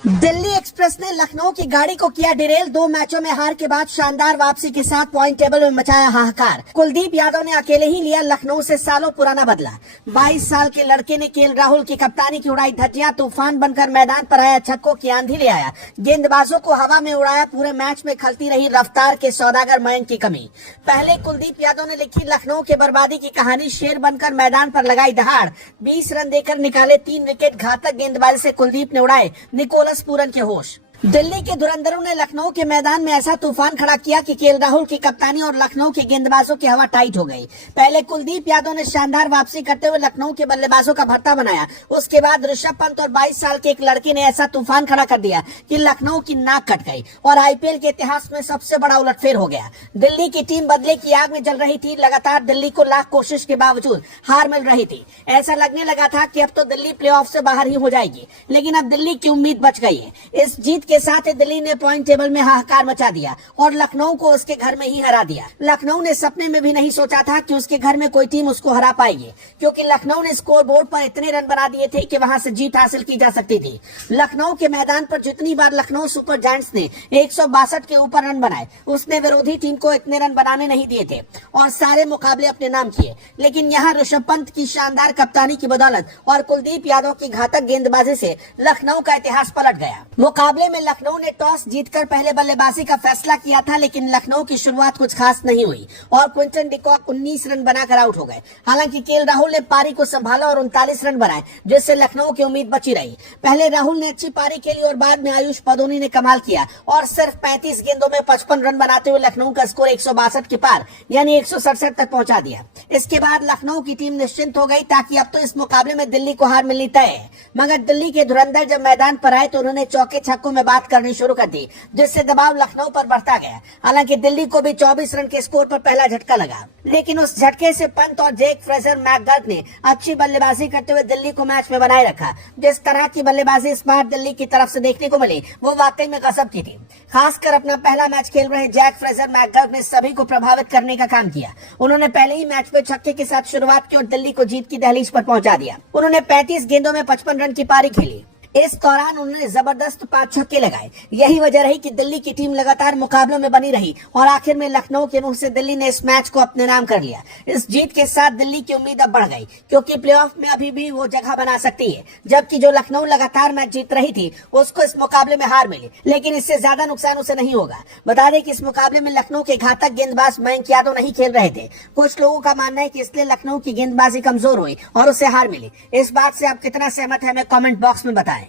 Delhi express ने लखनऊ की गाड़ी को किया डिरेल। 2 मैचों में हार के बाद शानदार वापसी के साथ पॉइंट टेबल में मचाया हाहाकार। कुलदीप यादव ने अकेले ही लिया लखनऊ से सालों पुराना बदला। 22 साल के लड़के ने केएल राहुल की कप्तानी की उड़ाई धज्जियां। तूफान बनकर मैदान पर आया, छक्कों की आंधी ले आया, गेंदबाजों को हवा में उड़ाया। पूरे मैच में खलती रही रफ्तार के सौदागर मयंक की कमी। पहले कुलदीप यादव ने लिखी लखनऊ के बर्बादी की कहानी। शेर बनकर मैदान पर लगाई दहाड़। 20 रन देकर निकाले 3 विकेट। घातक गेंदबाजी से कुलदीप ने उड़ाए निकोलस पूरन के होश। दिल्ली के धुरंधरों ने लखनऊ के मैदान में ऐसा तूफान खड़ा किया कि केएल राहुल की कप्तानी और लखनऊ के गेंदबाजों की हवा टाइट हो गई। पहले कुलदीप यादव ने शानदार वापसी करते हुए लखनऊ के बल्लेबाजों का भर्ता बनाया। उसके बाद ऋषभ पंत और 22 साल के एक लड़के ने ऐसा तूफान खड़ा कर दिया कि लखनऊ की नाक कट गई और आईपीएल के इतिहास में सबसे बड़ा उलटफेर हो गया। दिल्ली की टीम बदले की आग में जल रही थी। लगातार दिल्ली को लाख कोशिश के बावजूद हार मिल रही थी। ऐसा लगने लगा था कि अब तो दिल्ली प्लेऑफ से बाहर ही हो जाएगी, लेकिन अब दिल्ली की उम्मीद बच गई है। इस जीत के साथ दिल्ली ने पॉइंट टेबल में हाहाकार मचा दिया और लखनऊ को उसके घर में ही हरा दिया। लखनऊ ने सपने में भी नहीं सोचा था कि उसके घर में कोई टीम उसको हरा पाएगी, क्योंकि लखनऊ ने स्कोर बोर्ड पर इतने रन बना दिए थे कि वहां से जीत हासिल की जा सकती थी। लखनऊ के मैदान पर जितनी बार लखनऊ सुपर जायंट्स ने 162 के ऊपर रन बनाए, उसने विरोधी टीम को इतने रन बनाने नहीं दिए थे और सारे मुकाबले अपने नाम किए। लेकिन यहाँ ऋषभ पंत की शानदार कप्तानी की बदौलत और कुलदीप यादव की घातक गेंदबाजी से लखनऊ का इतिहास पलट गया। मुकाबले में लखनऊ ने टॉस जीतकर पहले बल्लेबाजी का फैसला किया था, लेकिन लखनऊ की शुरुआत कुछ खास नहीं हुई और क्विंटन डिकॉक 19 रन बनाकर आउट हो गए। हालांकि केएल राहुल ने पारी को संभाला और 39 रन बनाए, जिससे लखनऊ की उम्मीद बची रही। पहले राहुल ने अच्छी पारी खेली और बाद में आयुष पदोनी ने कमाल किया और सिर्फ 35 गेंदों में 55 रन बनाते हुए लखनऊ का स्कोर 162 के पार यानी 167 तक पहुंचा दिया। इसके बाद लखनऊ की टीम निश्चिंत हो गई, ताकि अब तो इस मुकाबले में दिल्ली को हार मिलनी तय है। मगर दिल्ली के धुरंधर जब मैदान पर आए तो उन्होंने चौके छक्कों में बात करनी शुरू कर दी, जिससे दबाव लखनऊ पर बढ़ता गया। हालांकि दिल्ली को भी 24 रन के स्कोर पर पहला झटका लगा, लेकिन उस झटके से पंत और जैक फ्रेजर मैकगर्थ ने अच्छी बल्लेबाजी करते हुए दिल्ली को मैच में बनाए रखा। जिस तरह की बल्लेबाजी इस बार दिल्ली की तरफ से देखने को मिली, वो वाकई में गजब की थी। खासकर अपना पहला मैच खेल रहे जैक फ्रेजर मैकगर्थ ने सभी को प्रभावित करने का काम किया। उन्होंने पहले ही मैच में छक्के के साथ शुरुआत की और दिल्ली को जीत की दहलीज पर पहुंचा दिया। उन्होंने 35 गेंदों में 55 रन की पारी खेली। इस दौरान उन्होंने जबरदस्त 5 छक्के लगाए। यही वजह रही कि दिल्ली की टीम लगातार मुकाबलों में बनी रही और आखिर में लखनऊ के मुंह से दिल्ली ने इस मैच को अपने नाम कर लिया। इस जीत के साथ दिल्ली की उम्मीद अब बढ़ गई, क्योंकि प्लेऑफ में अभी भी वो जगह बना सकती है। जबकि जो लखनऊ लगातार मैच जीत रही थी, उसको इस मुकाबले में हार मिली, लेकिन इससे ज्यादा नुकसान उसे नहीं होगा। बता दें कि इस मुकाबले में लखनऊ के घातक गेंदबाज मयंक यादव नहीं खेल रहे थे। कुछ लोगों का मानना है कि इसलिए लखनऊ की गेंदबाजी कमजोर हुई और उसे हार मिली। इस बात से आप कितना सहमत है, हमें कॉमेंट बॉक्स में बताएं।